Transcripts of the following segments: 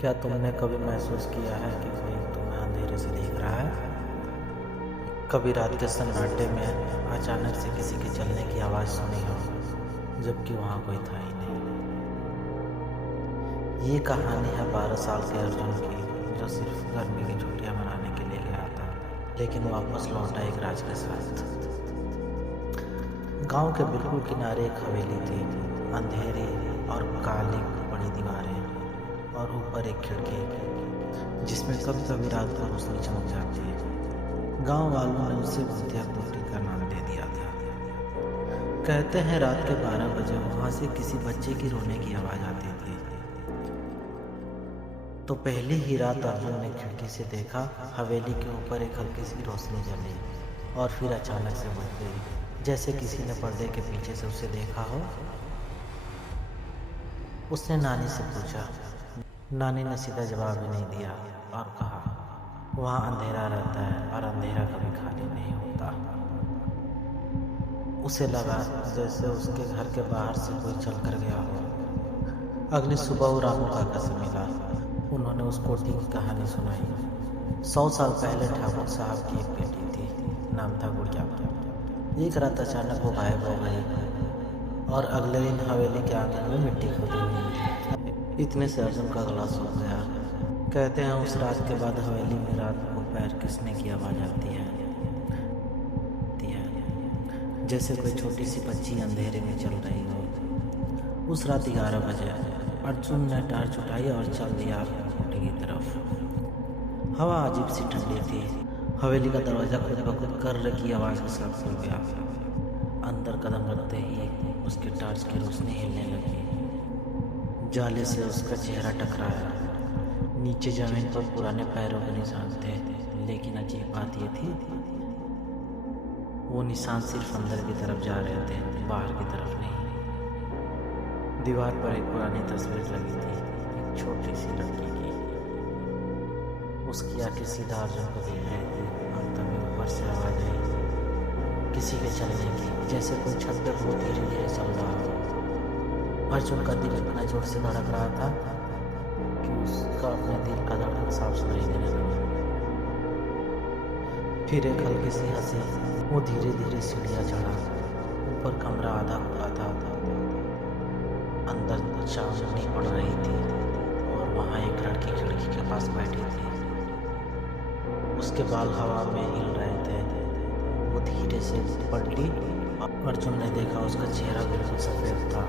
क्या तुमने कभी महसूस किया है कि कोई तुम्हें अंधेरे से देख रहा है? कभी रात के सन्नाटे में अचानक से किसी के चलने की आवाज़ सुनी हो, जबकि वहाँ कोई था ही नहीं। ये कहानी है 12 साल के अर्जुन की, जो सिर्फ गर्मी की छुट्टियाँ मनाने के लिए गया था, लेकिन वापस लौटा एक राज के साथ। गांव के बिल्कुल किनारे एक हवेली थी, अंधेरी और काली बड़ी दीवारें और ऊपर एक खिड़की जिसमें कभी कभी रात को रोशनी चमक जाती है। गांव वालों ने उसे बुंदिया कोठी का नाम दे दिया था। कहते हैं रात के 12 बजे वहां से किसी बच्चे की रोने की आवाज आती थी। तो पहली ही रात अर्जुन ने खिड़की से देखा, हवेली के ऊपर एक हल्की सी रोशनी जली और फिर अचानक से बुझ गई, जैसे किसी ने पर्दे के पीछे से उसे देखा हो। उसने नानी से पूछा। नानी ने सीधा जवाब ही नहीं दिया और कहा, वहाँ अंधेरा रहता है और अंधेरा कभी खाली नहीं होता। उसे लगा जैसे उसके घर के बाहर से कोई चल कर गया हो। अगली सुबह वो रामू काका से मिला। उन्होंने उस कोठी की कहानी सुनाई। 100 साल पहले ठाकुर साहब की एक बेटी थी, नाम था गुड़िया। एक रात अचानक वो गायब हो गई और अगले दिन हवेली के आंगन में मिट्टी खोदी हुई। इतने से अर्जुन का गला सूख गया। कहते हैं उस रात के बाद हवेली में रात को पैर घिसने की आवाज़ आती है, जैसे कोई छोटी सी बच्ची अंधेरे में चल रही हो। उस रात 11 बजे अर्जुन ने टार्च उठाई और चल दिया कोठी की तरफ। हवा अजीब सी ठंडी थी। हवेली का दरवाज़ा खुद ब खुद कर्र की आवाज़ के साथ खुल गया। अंदर कदम रखते ही उसके टार्च की रोशनी हिलने लगी। जाले से उसका चेहरा टकराया। नीचे जमीन पर पुराने पैरों के निशान थे, लेकिन अजीब बात यह थी वो निशान सिर्फ अंदर की तरफ जा रहे थे, बाहर की तरफ नहीं। दीवार पर एक पुरानी तस्वीर लगी थी, एक छोटी सी लड़की की। उसकी आंखें सीधा अर्जुन को देख रही थी और तभी ऊपर से आवाज आई, किसी के चलने की, जैसे कोई छत पे बहुत धीरे धीरे चल रहा हो। अर्जुन का दिल इतना जोर से धड़क रहा था कि उसका अपने दिल का धड़कन साफ सुनाई देने लगा। फिर एक हल्की सी हंसी। वो धीरे धीरे सीढ़ियाँ चढ़ा। ऊपर कमरा आधा खुला था, अंदर चांदनी पड़ रही थी और वहाँ एक लड़की खिड़की के पास बैठी थी। उसके बाल हवा में हिल रहे थे। वो धीरे से पलटी। अर्जुन ने देखा उसका चेहरा बिल्कुल सफ़ेद था,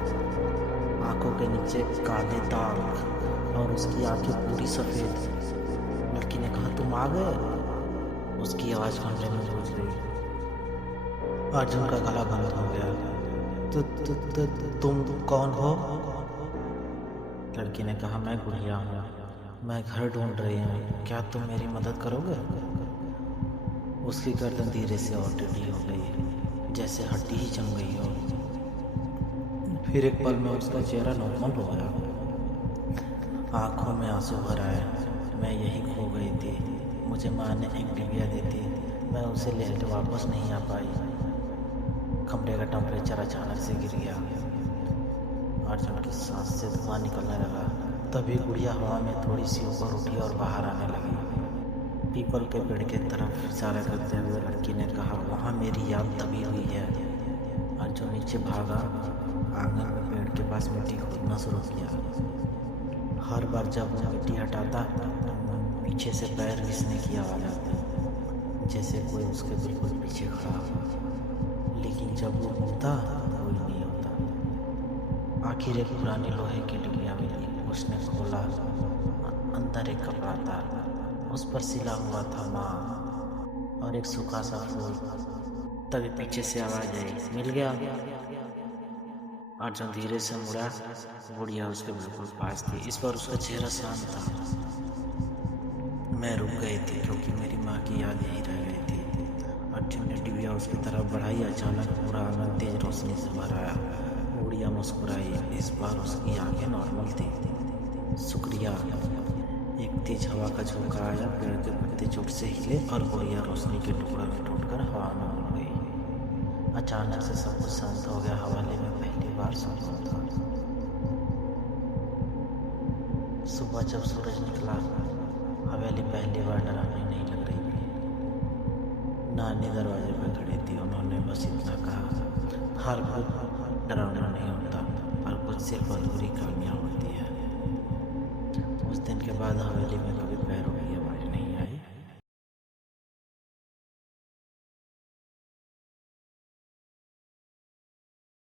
आंखों के नीचे काले दाग और उसकी आंखें पूरी सफ़ेद। लड़की ने कहा, तुम आ गए? उसकी आवाज़ कमरे में गूंज गई। अर्जुन का गला बंद हो गया। तुम कौन हो? लड़की ने कहा, मैं गुड़िया हूँ, मैं घर ढूंढ रही हूँ, क्या तुम मेरी मदद करोगे? उसकी गर्दन धीरे से और टेढ़ी हो गई, जैसे हड्डी ही जम गई हो। फिर एक पल में उसका चेहरा नॉर्मल हो गया। आंखों में आंसू भर आए। मैं यहीं खो गई थी। मुझे माँ ने एक डिबिया दी थी, मैं उसे लेकर वापस नहीं आ पाई। कमरे का टेम्परेचर अचानक से गिर गया। अर्जुन की सांस से धुआं निकलने लगा। तभी गुड़िया हवा में थोड़ी सी ऊपर उठी और बाहर आने लगी। पीपल के पेड़ की तरफ इशारा करते हुए लड़की ने कहा, वहाँ मेरी याद दबी हुई है। अर्जुन नीचे भागा। आंगन में पेड़ के पास मिट्टी खोदना शुरू किया। हर बार जब वो मिट्टी हटाता, पीछे से पैर घिसने की आवाज़ आती, जैसे कोई उसके बिल्कुल पीछे खड़ा हो। लेकिन जब वो मुड़ता, कोई नहीं होता। आखिर एक पुरानी लोहे की डिबिया मिली। उसने खोला। अंदर एक कपड़ा था, उस पर सिला हुआ था माँ और एक सूखा सा फूल। तभी पीछे से आवाज़ आई, मिल गया? अर्जुन धीरे से मुड़ा। गुड़िया उसके बिल्कुल पास थी। इस बार उसका चेहरा शांत था। मैं रुक गई थी क्योंकि मेरी माँ की याद यही रह गई थी। अर्जुन ने डिबिया उसकी तरफ बढ़ाई। अचानक पूरा आंगन तेज रोशनी से भर आया। गुड़िया मुस्कुराई। इस बार उसकी आंखें नॉर्मल थी। शुक्रिया। एक तेज हवा का झोंका आया। पेड़ के पत्ते चोट से हिले और गुड़िया रोशनी के टुकड़े में टूटकर हवा में उड़ गई। अचानक से सब कुछ शांत हो गया। हवेली में पहली बार सुकून था। सुबह जब सूरज निकला, हवेली पहली बार डरावनी नहीं लग रही थी। नानी दरवाजे पर खड़ी थी, उन्होंने बस इतना कहा, हर कुछ डरावना नहीं होता, हर कुछ सिर्फ अधूरी कहानियाँ होती है। उस दिन के बाद हवेली में